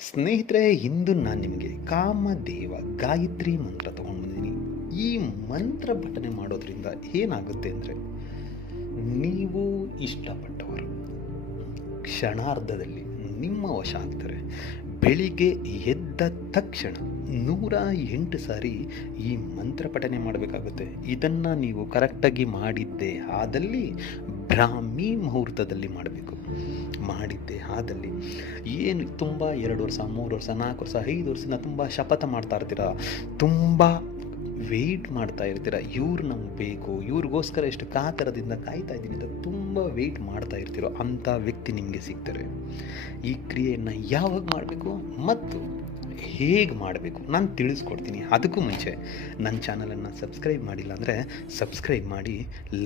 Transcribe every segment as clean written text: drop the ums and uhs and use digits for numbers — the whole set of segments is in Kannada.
ಸ್ನೇಹಿತರೆ, ಇಂದು ನಾನು ನಿಮಗೆ ಕಾಮದೇವ ಗಾಯತ್ರಿ ಮಂತ್ರ ತೊಗೊಂಡು ಬಂದಿದ್ದೀನಿ. ಈ ಮಂತ್ರ ಪಠನೆ ಮಾಡೋದ್ರಿಂದ ಏನಾಗುತ್ತೆ ಅಂದರೆ, ನೀವು ಇಷ್ಟಪಟ್ಟವರು ಕ್ಷಣಾರ್ಧದಲ್ಲಿ ನಿಮ್ಮ ವಶ ಆಗ್ತಾರೆ. ಬೆಳಿಗ್ಗೆ ಎದ್ದ ತಕ್ಷಣ 108 ಸಾರಿ ಈ ಮಂತ್ರ ಪಠನೆ ಮಾಡಬೇಕಾಗುತ್ತೆ. ಇದನ್ನು ನೀವು ಕರೆಕ್ಟಾಗಿ ಮಾಡಿದ್ದೇ ಆದಲ್ಲಿ ಬ್ರಾಹ್ಮಿ ಮುಹೂರ್ತದಲ್ಲಿ ಮಾಡಬೇಕು. ಮಾಡಿದ್ದೆ ಆದಲ್ಲಿ ಏನು ತುಂಬ 2 ವರ್ಷ 3 ವರ್ಷ 4 ವರ್ಷ 5 ವರ್ಷದಿಂದ ತುಂಬ ಶಪಥ ಮಾಡ್ತಾ ಇರ್ತೀರ, ತುಂಬ ವೆಯ್ಟ್ ಮಾಡ್ತಾ ಇರ್ತೀರ, ಇವ್ರು ನಮ್ಗೆ ಬೇಕು, ಇವ್ರಿಗೋಸ್ಕರ ಎಷ್ಟು ಕಾತರದಿಂದ ಕಾಯ್ತಾ ಇದ್ದೀನಿ ಅಂತ ತುಂಬ ವೆಯ್ಟ್ ಮಾಡ್ತಾ ಇರ್ತೀರೋ ಅಂಥ ವ್ಯಕ್ತಿ ನಿಮಗೆ ಸಿಗ್ತಾರೆ. ಈ ಕ್ರಿಯೆಯನ್ನು ಯಾವಾಗ ಮಾಡಬೇಕು ಮತ್ತು ಹೇಗೆ ಮಾಡಬೇಕು ನಾನು ತಿಳಿಸ್ಕೊಡ್ತೀನಿ. ಅದಕ್ಕೂ ಮುಂಚೆ ನನ್ನ ಚಾನಲನ್ನು ಸಬ್ಸ್ಕ್ರೈಬ್ ಮಾಡಿಲ್ಲ ಅಂದರೆ ಸಬ್ಸ್ಕ್ರೈಬ್ ಮಾಡಿ,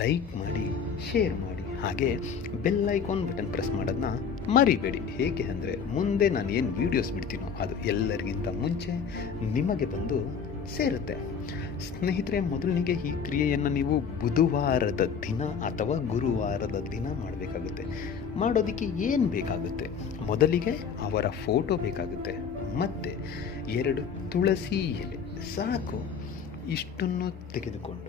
ಲೈಕ್ ಮಾಡಿ, ಶೇರ್ ಮಾಡಿ, ಹಾಗೆ ಬೆಲ್ ಐಕಾನ್ ಬಟನ್ ಪ್ರೆಸ್ ಮಾಡೋದನ್ನ ಮರಿಬೇಡಿ. ಹೇಗೆ ಅಂದರೆ ಮುಂದೆ ನಾನು ಏನು ವೀಡಿಯೋಸ್ ಬಿಡ್ತೀನೋ ಅದು ಎಲ್ಲರಿಗಿಂತ ಮುಂಚೆ ನಿಮಗೆ ಬಂದು ಸೇರುತ್ತೆ. ಸ್ನೇಹಿತರೆ, ಮೊದಲಿಗೆ ಈ ಕ್ರಿಯೆಯನ್ನು ನೀವು ಬುಧವಾರದ ದಿನ ಅಥವಾ ಗುರುವಾರದ ದಿನ ಮಾಡಬೇಕಾಗುತ್ತೆ. ಮಾಡೋದಕ್ಕೆ ಏನು ಬೇಕಾಗುತ್ತೆ? ಮೊದಲಿಗೆ ಅವರ ಫೋಟೋ ಬೇಕಾಗುತ್ತೆ, ಮತ್ತು 2 ತುಳಸಿ ಎಲೆ ಸಾಕು. ಇಷ್ಟನ್ನು ತೆಗೆದುಕೊಂಡು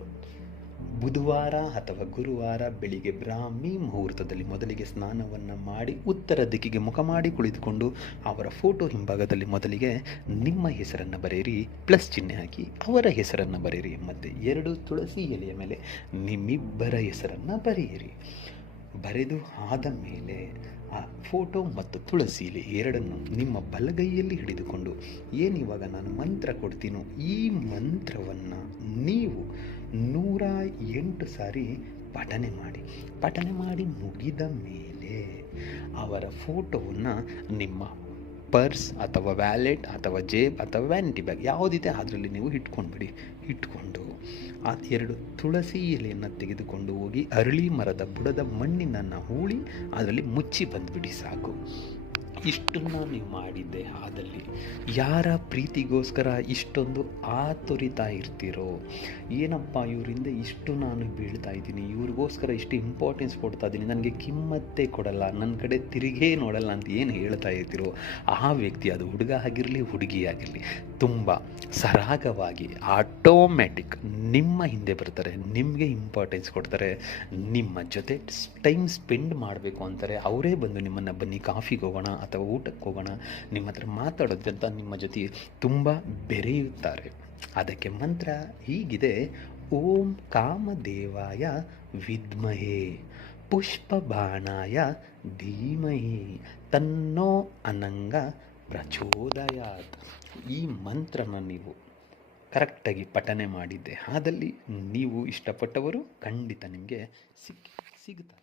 ಬುಧವಾರ ಅಥವಾ ಗುರುವಾರ ಬೆಳಿಗ್ಗೆ ಬ್ರಾಹ್ಮಿ ಮುಹೂರ್ತದಲ್ಲಿ ಮೊದಲಿಗೆ ಸ್ನಾನವನ್ನು ಮಾಡಿ ಉತ್ತರ ದಿಕ್ಕಿಗೆ ಮುಖ ಮಾಡಿ ಕುಳಿತುಕೊಂಡು ಅವರ ಫೋಟೋ ಹಿಂಭಾಗದಲ್ಲಿ ಮೊದಲಿಗೆ ನಿಮ್ಮ ಹೆಸರನ್ನು ಬರೆಯಿರಿ, ಪ್ಲಸ್ ಚಿಹ್ನೆ ಹಾಕಿ ಅವರ ಹೆಸರನ್ನು ಬರೆಯಿರಿ, ಮತ್ತು 2 ತುಳಸಿ ಎಲೆಯ ಮೇಲೆ ನಿಮ್ಮಿಬ್ಬರ ಹೆಸರನ್ನು ಬರೆಯಿರಿ. ಬರೆದು ಆದ ಮೇಲೆ ಆ ಫೋಟೋ ಮತ್ತು ತುಳಸಿ ಎಲೆ ಎರಡನ್ನು ನಿಮ್ಮ ಬಲಗೈಯಲ್ಲಿ ಹಿಡಿದುಕೊಂಡು ಏನಿವಾಗ ನಾನು ಮಂತ್ರ ಕೊಡ್ತೀನೋ ಈ ಮಂತ್ರವನ್ನು ನೀವು 108 ಸಾರಿ ಪಠನೆ ಮಾಡಿ ಮುಗಿದ ಮೇಲೆ ಅವರ ಫೋಟೋವನ್ನು ನಿಮ್ಮ ಪರ್ಸ್ ಅಥವಾ ವ್ಯಾಲೆಟ್ ಅಥವಾ ಜೇಬ್ ಅಥವಾ ವ್ಯಾನಿಟಿ ಬ್ಯಾಗ್ ಯಾವುದಿದೆ ಅದರಲ್ಲಿ ನೀವು ಇಟ್ಕೊಂಡು ಆ 2 ತುಳಸಿ ಎಲೆಯನ್ನು ತೆಗೆದುಕೊಂಡು ಹೋಗಿ ಅರಳಿ ಮರದ ಬುಡದ ಮಣ್ಣಿನನ್ನು ಹೂಳಿ ಅದರಲ್ಲಿ ಮುಚ್ಚಿ ಬಂದುಬಿಡಿ, ಸಾಕು. ಇಷ್ಟನ್ನು ನೀವು ಮಾಡಿದ್ದೆ ಆದಲ್ಲಿ ಯಾರ ಪ್ರೀತಿಗೋಸ್ಕರ ಇಷ್ಟೊಂದು ಆತುರಿತಾ ಇರ್ತೀರೋ, ಏನಪ್ಪ ಇವರಿಂದ ಇಷ್ಟು ನಾನು ಬೀಳ್ತಾ ಇದ್ದೀನಿ, ಇವ್ರಿಗೋಸ್ಕರ ಇಷ್ಟು ಇಂಪಾರ್ಟೆನ್ಸ್ ಕೊಡ್ತಾ ಇದ್ದೀನಿ, ನನಗೆ ಕಿಮ್ಮತ್ತೇ ಕೊಡಲ್ಲ, ನನ್ನ ಕಡೆ ತಿರುಗೇ ನೋಡಲ್ಲ ಅಂತ ಏನು ಹೇಳ್ತಾ ಇರ್ತೀರೋ ಆ ವ್ಯಕ್ತಿ, ಅದು ಹುಡುಗ ಆಗಿರಲಿ ಹುಡುಗಿ ಆಗಿರಲಿ, ತುಂಬ ಸರಾಗವಾಗಿ ಆಟೋಮ್ಯಾಟಿಕ್ ನಿಮ್ಮ ಹಿಂದೆ ಬರ್ತಾರೆ, ನಿಮಗೆ ಇಂಪಾರ್ಟೆನ್ಸ್ ಕೊಡ್ತಾರೆ, ನಿಮ್ಮ ಜೊತೆ ಟೈಮ್ ಸ್ಪೆಂಡ್ ಮಾಡಬೇಕು ಅಂತಾರೆ. ಅವರೇ ಬಂದು ನಿಮ್ಮನ್ನು ಬನ್ನಿ ಕಾಫಿಗೆ ಹೋಗೋಣ ಅಥವಾ ಊಟಕ್ಕೆ ಹೋಗೋಣ, ನಿಮ್ಮ ಹತ್ರ ಮಾತಾಡೋದ್ರಿಂದ ನಿಮ್ಮ ಜೊತೆ ತುಂಬ ಬೆರೆಯುತ್ತಾರೆ. ಅದಕ್ಕೆ ಮಂತ್ರ ಹೀಗಿದೆ: ಓಂ ಕಾಮದೇವಾಯ ವಿದ್ಮಹೇ ಪುಷ್ಪಬಾಣಾಯ ಧೀಮಹಿ ತನ್ನೋ ಅನಂಗ ಪ್ರಚೋದಯಾತ್. ಈ ಮಂತ್ರನ ನೀವು ಕರೆಕ್ಟಾಗಿ ಪಠನೆ ಮಾಡಿದ್ದೆ ಆದಲ್ಲಿ ನೀವು ಇಷ್ಟಪಟ್ಟವರು ಖಂಡಿತ ನಿಮಗೆ ಸಿಗ್ತಾರೆ.